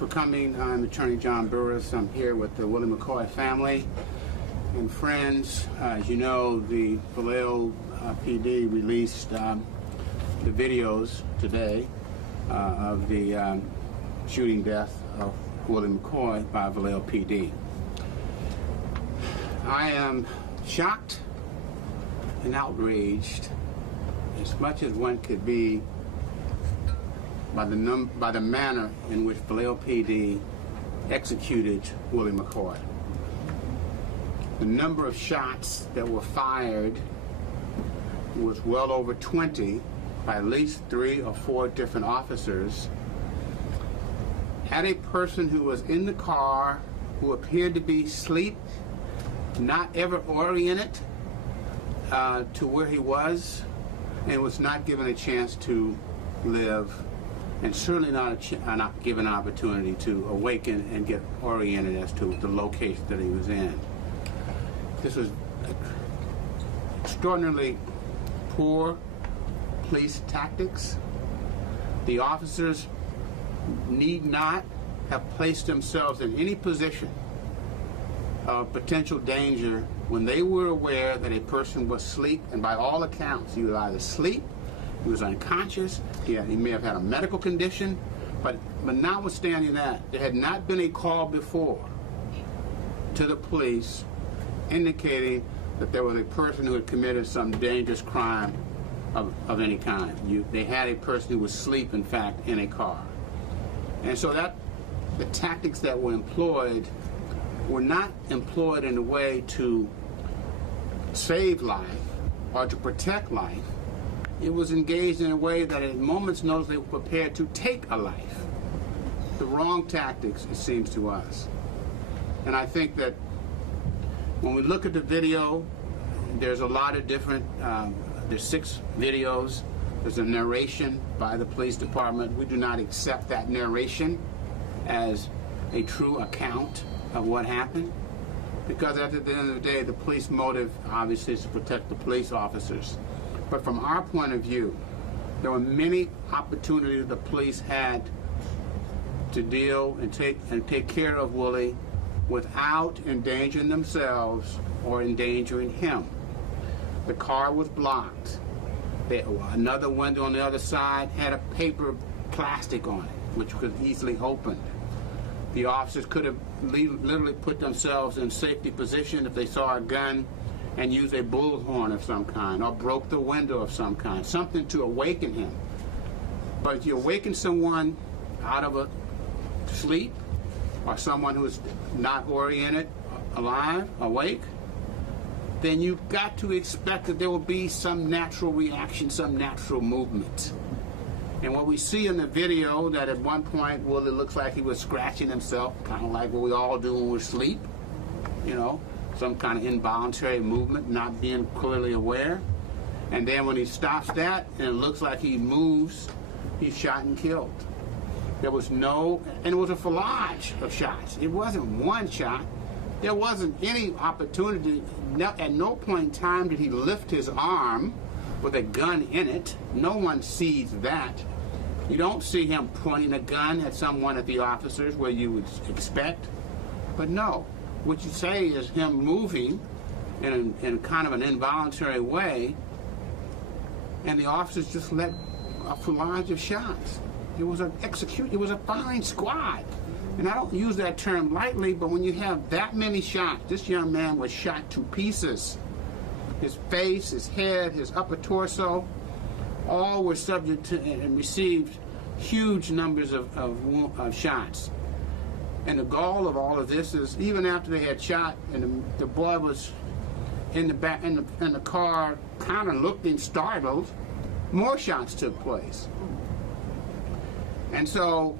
for coming. I'm Attorney John Burris. I'm here with the Willie McCoy family and friends. As you know, the Vallejo P.D. released the videos today of the shooting death of Willie McCoy by Vallejo P.D. I am shocked and outraged as much as one could be by the manner in which Vallejo P.D. executed Willie McCoy. The number of shots that were fired was well over 20 by at least 3 or 4 different officers at a person who was in the car, who appeared to be asleep, not ever oriented to where he was, and was not given a chance to live, and certainly not given an opportunity to awaken and get oriented as to the location that he was in. This was extraordinarily poor police tactics. The officers need not have placed themselves in any position of potential danger when they were aware that a person was asleep, and by all accounts he was either asleep, he was unconscious, he may have had a medical condition, but notwithstanding that, there had not been a call before to the police indicating that there was a person who had committed some dangerous crime of any kind. They had a person who was asleep, in fact, in a car. And so that the tactics that were employed were not employed in a way to save life or to protect life. It was engaged in a way that at a moment's notice they were prepared to take a life. The wrong tactics, it seems to us. And I think that when we look at the video, there's a lot of different, there's 6 videos. There's a narration by the police department. We do not accept that narration as a true account of what happened, because at the end of the day, the police motive obviously is to protect the police officers. But from our point of view, there were many opportunities the police had to deal and take care of Willie without endangering themselves or endangering him. The car was blocked. Another window on the other side had a paper plastic on it, which could easily open. The officers could have literally put themselves in safety position if they saw a gun and used a bullhorn of some kind, or broke the window of some kind, something to awaken him. But if you awaken someone out of a sleep, or someone who is not oriented, alive, awake, then you've got to expect that there will be some natural reaction, some natural movement. And what we see in the video, that at one point Willie looks like he was scratching himself, kind of like what we all do when we're asleep, you know, some kind of involuntary movement, not being clearly aware. And then when he stops that and it looks like he moves, he's shot and killed. There was no, and it was a collage of shots. It wasn't one shot. There wasn't any opportunity. At no point in time did he lift his arm with a gun in it. No one sees that. You don't see him pointing a gun at someone, at the officers, where you would expect. But no, what you say is him moving in kind of an involuntary way, and the officers just let a collage of shots. It was it was a fine squad. And I don't use that term lightly, but when you have that many shots, this young man was shot to pieces. His face, his head, his upper torso, all were subject to and received huge numbers of shots. And the gall of all of this is, even after they had shot and the boy was in the back in the car, kind of looking startled, more shots took place. And so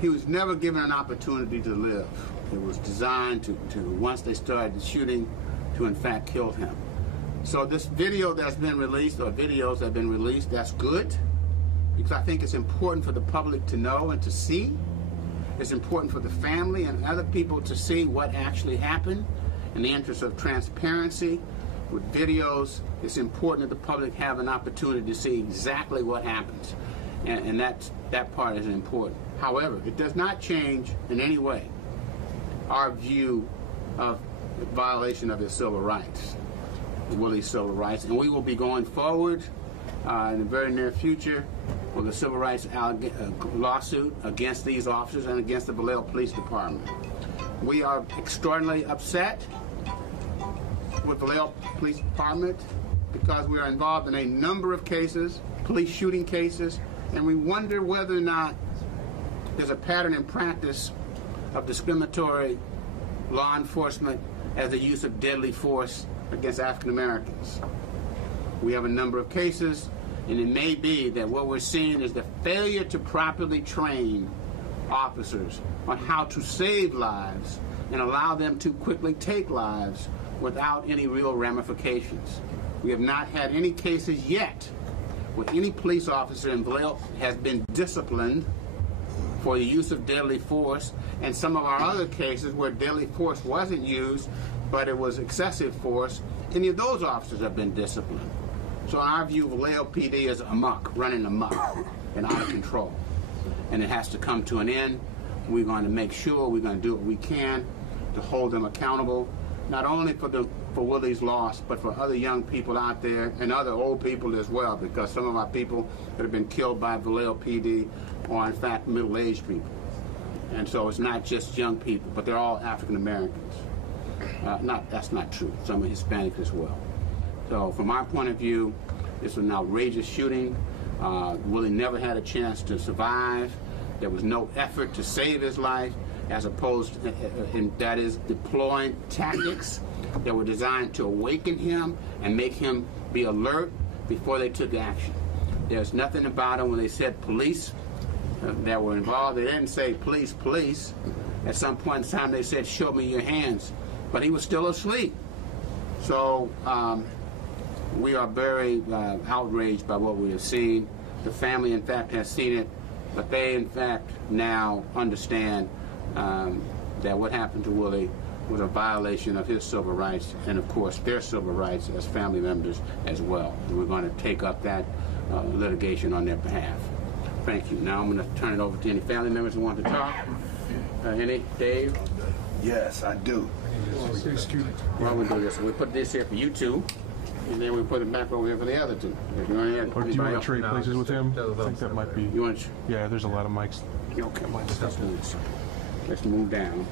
he was never given an opportunity to live. It was designed to once they started the shooting, to in fact kill him. So this video that's been released, or videos that have been released, that's good, because I think it's important for the public to know and to see. It's important for the family and other people to see what actually happened. In the interest of transparency, with videos, it's important that the public have an opportunity to see exactly what happens. And that part is important. However, it does not change in any way our view of the violation of his civil rights, Willie's civil rights, and we will be going forward in the very near future with a civil rights lawsuit against these officers and against the Vallejo Police Department. We are extraordinarily upset with the Vallejo Police Department because we are involved in a number of cases, police shooting cases, and we wonder whether or not there's a pattern in practice of discriminatory law enforcement as the use of deadly force against African Americans. We have a number of cases, and it may be that what we're seeing is the failure to properly train officers on how to save lives and allow them to quickly take lives without any real ramifications. We have not had any cases yet where any police officer in Vallejo has been disciplined for the use of deadly force, and some of our other cases where deadly force wasn't used, but it was excessive force, any of those officers have been disciplined. So in our view, Vallejo PD is amok, running amok, and out of control. And it has to come to an end. We're going to make sure we're going to do what we can to hold them accountable, not only for Willie's loss, but for other young people out there and other old people as well, because some of our people that have been killed by Vallejo PD are in fact middle-aged people. And so it's not just young people, but they're all African Americans. That's not true. Some are Hispanic as well. So from our point of view, it's an outrageous shooting. Willie never had a chance to survive. There was no effort to save his life, as opposed to, that is, deploying tactics that were designed to awaken him and make him be alert before they took action. There's nothing about it when they said police that were involved. They didn't say police, police. At some point in time they said, show me your hands. But he was still asleep. So we are very outraged by what we have seen. The family, in fact, has seen it, but they, in fact, now understand that what happened to Willie was a violation of his civil rights and, of course, their civil rights as family members as well. And we're going to take up that litigation on their behalf. Thank you. Now I'm going to turn it over to any family members who want to talk. Any? Dave? Yes, I do. Why don't we do this? We put this here for you two, and then we put it back over here for the other two. If you want to or do you want to trade places with him? I think that might be. You want to? Yeah, there's a lot of mics. Okay, let's move down.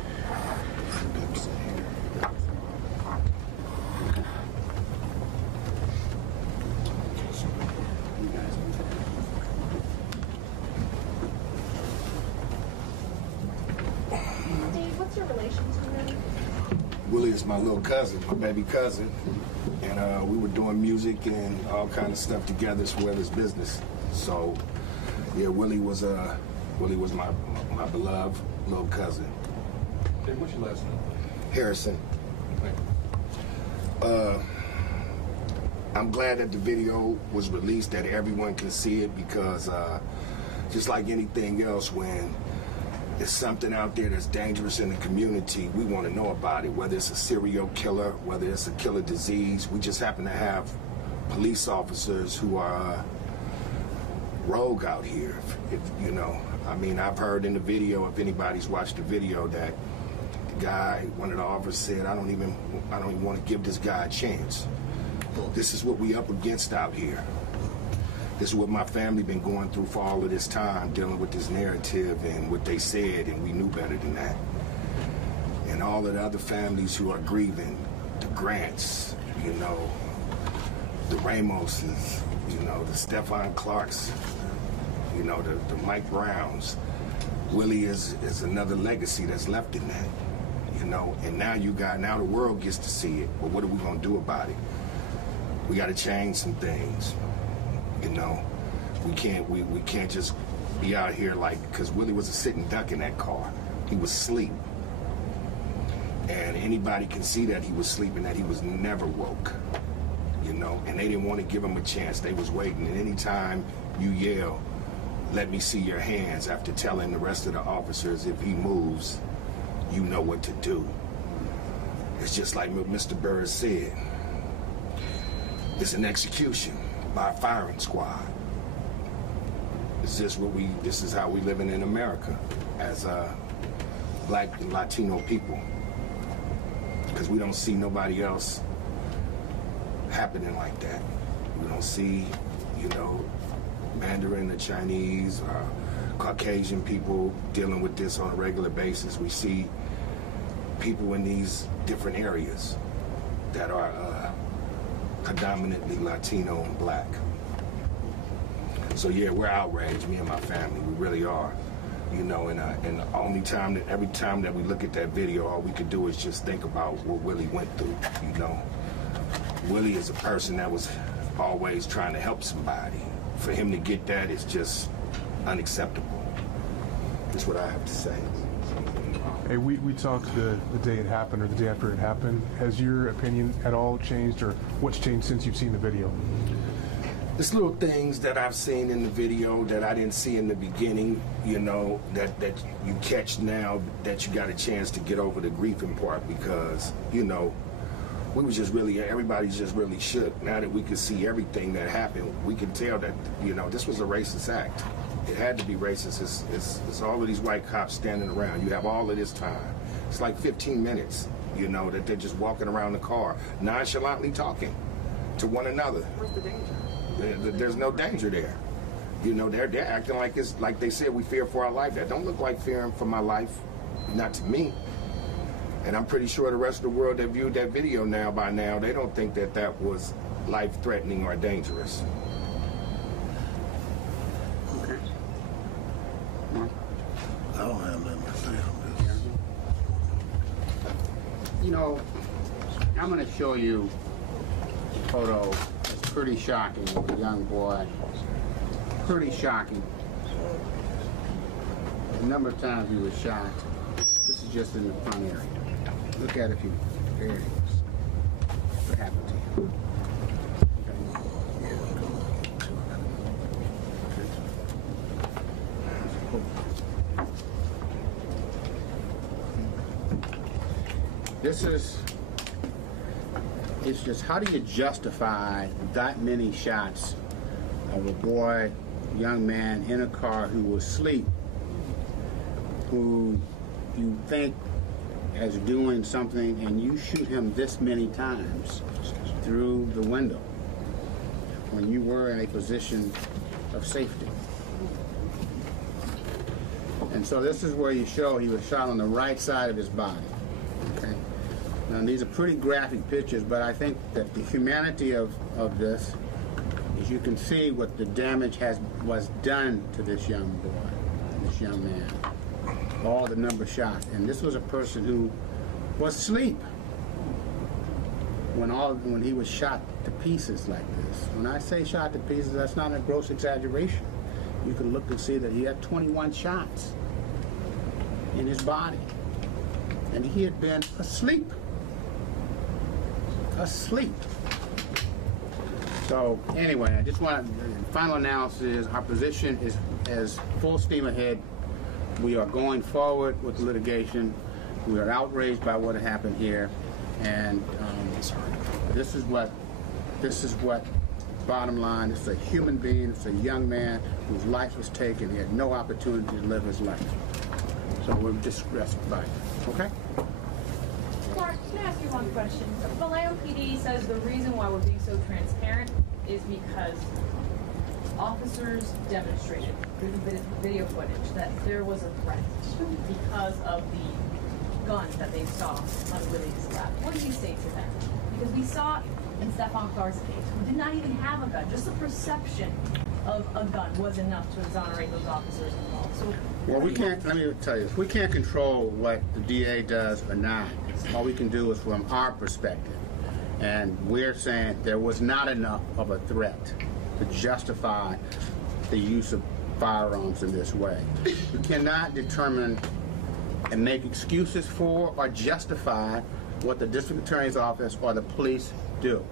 Willie is my little cousin, my baby cousin, and we were doing music and all kind of stuff together as well as business. So, yeah, Willie was my beloved little cousin. Hey, what's your last name? Harrison. I'm glad that the video was released, that everyone can see it, because just like anything else, when there's something out there that's dangerous in the community, we want to know about it, whether it's a serial killer, whether it's a killer disease. We just happen to have police officers who are rogue out here, if you know. I mean, I've heard in the video, if anybody's watched the video, that the guy, one of the officers said, I don't even want to give this guy a chance. This is what we up against out here. This is what my family been going through for all of this time, dealing with this narrative and what they said, and we knew better than that. And all of the other families who are grieving, the Grants, you know, the Ramoses, you know, the Stephon Clarks, you know, the Mike Browns. Willie is another legacy that's left in that, you know. And now now the world gets to see it. But what are we gonna do about it? We got to change some things. You know, we can't just be out here like, because Willie was a sitting duck in that car. He was asleep. And anybody can see that he was sleeping, that he was never woke. You know, and they didn't want to give him a chance. They was waiting. And anytime you yell, let me see your hands, after telling the rest of the officers if he moves, you know what to do. It's just like what Mr. Burris said. It's an execution by a firing squad. It's just this is how we living in America as Black and Latino people. Because we don't see nobody else happening like that. We don't see, you know, Mandarin or Chinese or Caucasian people dealing with this on a regular basis. We see people in these different areas that are predominantly Latino and Black. So yeah, we're outraged, me and my family, we really are. You know, and the every time that we look at that video, all we could do is just think about what Willie went through, you know. Willie is a person that was always trying to help somebody. For him to get that is just unacceptable. That's what I have to say. Hey, we talked the day it happened or the day after it happened. Has your opinion at all changed, or what's changed since you've seen the video? There's little things that I've seen in the video that I didn't see in the beginning, you know, that you catch now that you got a chance to get over the grieving part, because, you know, everybody's just really shook. Now that we could see everything that happened, we can tell that, you know, this was a racist act. It had to be racist. It's all of these white cops standing around. You have all of this time. It's like 15 minutes, you know, that they're just walking around the car, nonchalantly talking to one another. What's the danger? There's no danger there. You know, they're acting like it's like they said we fear for our life. That don't look like fearing for my life, not to me. And I'm pretty sure the rest of the world that viewed that video by now, they don't think that that was life-threatening or dangerous. Okay. I don't have nothing to say on this. You know, I'm going to show you a photo that's pretty shocking of a young boy. Pretty shocking. The number of times he was shot. This is just in the front area. Look at it if you. There it is. What happened to him? It's just, how do you justify that many shots of a boy, young man in a car who was asleep, who you think as doing something, and you shoot him this many times through the window when you were in a position of safety? And so this is where you show he was shot on the right side of his body. Okay. Now these are pretty graphic pictures, but I think that the humanity of this is you can see what the damage was done to this young boy, this young man. All the number shots. And this was a person who was asleep when he was shot to pieces like this. When I say shot to pieces, that's not a gross exaggeration. You can look and see that he had 21 shots in his body. And he had been asleep. Asleep. So anyway, I just want to, final analysis is our position is full steam ahead. We are going forward with litigation. We are outraged by what happened here, and this is what, bottom line, it's a human being, it's a young man whose life was taken. He had no opportunity to live his life. So we're distressed by it. Okay? Clark, can I ask you one question? Vallejo PD says the reason why we're being so transparent is because officers demonstrated through the video footage that there was a threat because of the gun that they saw on Willie's lap. What do you say to that? Because we saw in Stefan Clark's case, who did not even have a gun, just the perception of a gun was enough to exonerate those officers involved. So, well, we can't, let me tell you, we can't control what the DA does or not. All we can do is from our perspective. And we're saying there was not enough of a threat to justify the use of firearms in this way. We cannot determine and make excuses for or justify what the district attorney's office or the police do.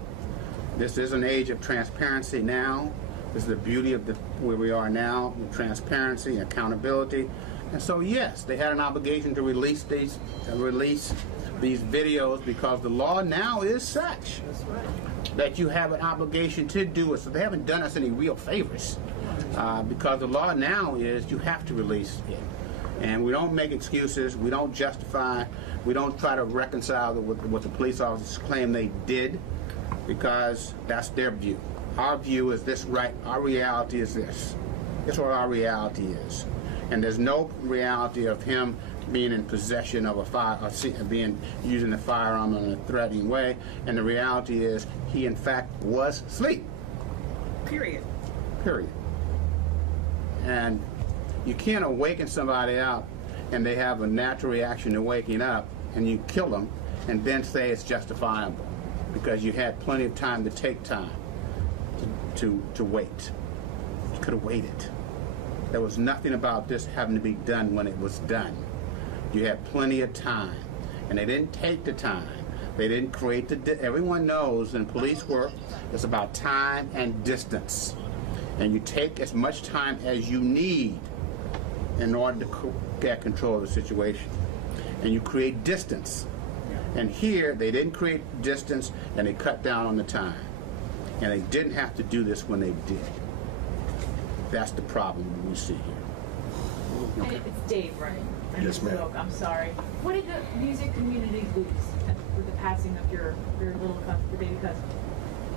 This is an age of transparency now. This is the beauty of where we are now, with transparency and accountability. And so yes, they had an obligation to release these videos because the law now is such that you have an obligation to do it. So they haven't done us any real favors because the law now is you have to release it. And we don't make excuses, we don't justify, we don't try to reconcile with what the police officers claim they did, because that's their view. Our view is this, right? Our reality is this. That's what our reality is. And there's no reality of him being in possession of a fire, or using a firearm in a threatening way. And the reality is he, in fact, was asleep. Period. Period. And you can't awaken somebody up and they have a natural reaction to waking up and you kill them and then say it's justifiable because you had plenty of time to take time to wait. You could have waited. There was nothing about this having to be done when it was done. You had plenty of time, and they didn't take the time. They didn't create everyone knows in police work, it's about time and distance. And you take as much time as you need in order to get control of the situation. And you create distance. And here, they didn't create distance, and they cut down on the time. And they didn't have to do this when they did. That's the problem we see here. Okay. It's Dave, right? Yes, ma'am. I'm sorry. What did the music community lose with the passing of your little cousin, your baby cousin?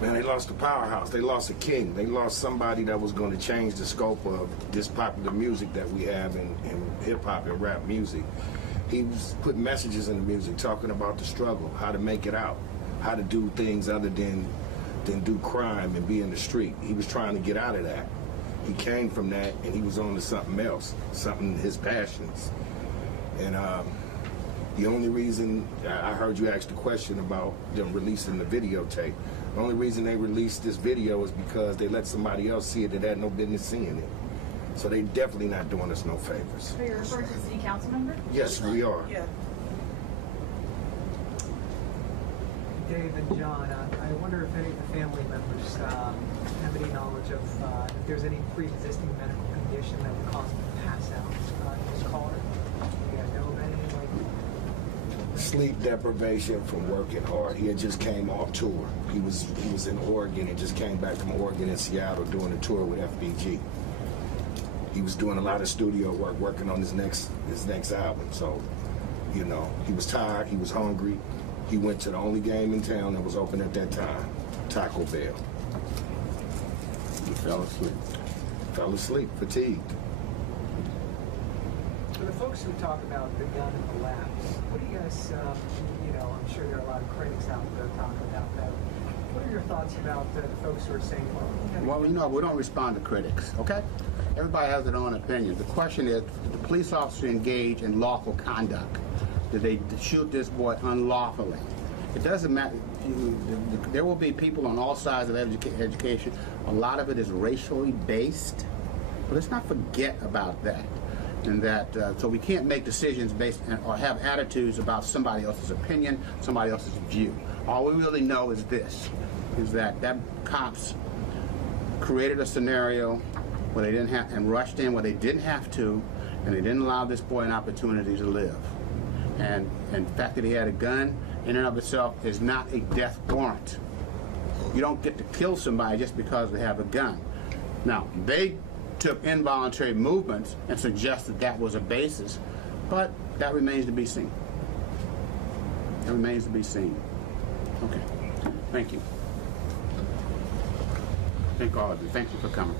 Man, they lost a powerhouse. They lost a king. They lost somebody that was going to change the scope of this popular music that we have in hip-hop and rap music. He was putting messages in the music, talking about the struggle, how to make it out, how to do things other than do crime and be in the street. He was trying to get out of that. He came from that, and he was on to something else, something, his passions. And the only reason, I heard you ask the question about them releasing the videotape. The only reason they released this video is because they let somebody else see it that had no business seeing it. So they definitely not doing us no favors. So you're referring to the city council member? Yes, we are. Yeah. Dave and John, I wonder if any of the family members have any knowledge of if there's any pre-existing medical condition that would cause him to pass out in his car. Do you guys know of any? Sleep deprivation from working hard. He had just came off tour. He was in Oregon and just came back from Oregon and Seattle doing a tour with FBG. He was doing a lot of studio work, working on his next album. So, you know, he was tired. He was hungry. He went to the only game in town that was open at that time, Taco Bell. He fell asleep. Fell asleep, fatigued. For the folks who talk about the gun and the labs, what do you guys, I'm sure there are a lot of critics out there talking about that. What are your thoughts about the folks who are saying, well, we don't respond to critics, okay? Everybody has their own opinion. The question is, did the police officer engage in lawful conduct? Did they shoot this boy unlawfully? It doesn't matter. There will be people on all sides of education. A lot of it is racially based. But let's not forget about that. And that, so we can't make decisions based or have attitudes about somebody else's opinion, somebody else's view. All we really know is this, is that cops created a scenario where they didn't have, and rushed in where they didn't have to, and they didn't allow this boy an opportunity to live. And the fact that he had a gun in and of itself is not a death warrant. You don't get to kill somebody just because they have a gun. Now, they took involuntary movements and suggested that was a basis, but that remains to be seen. That remains to be seen. Okay. Thank you. Thank all of you. Thank you for coming.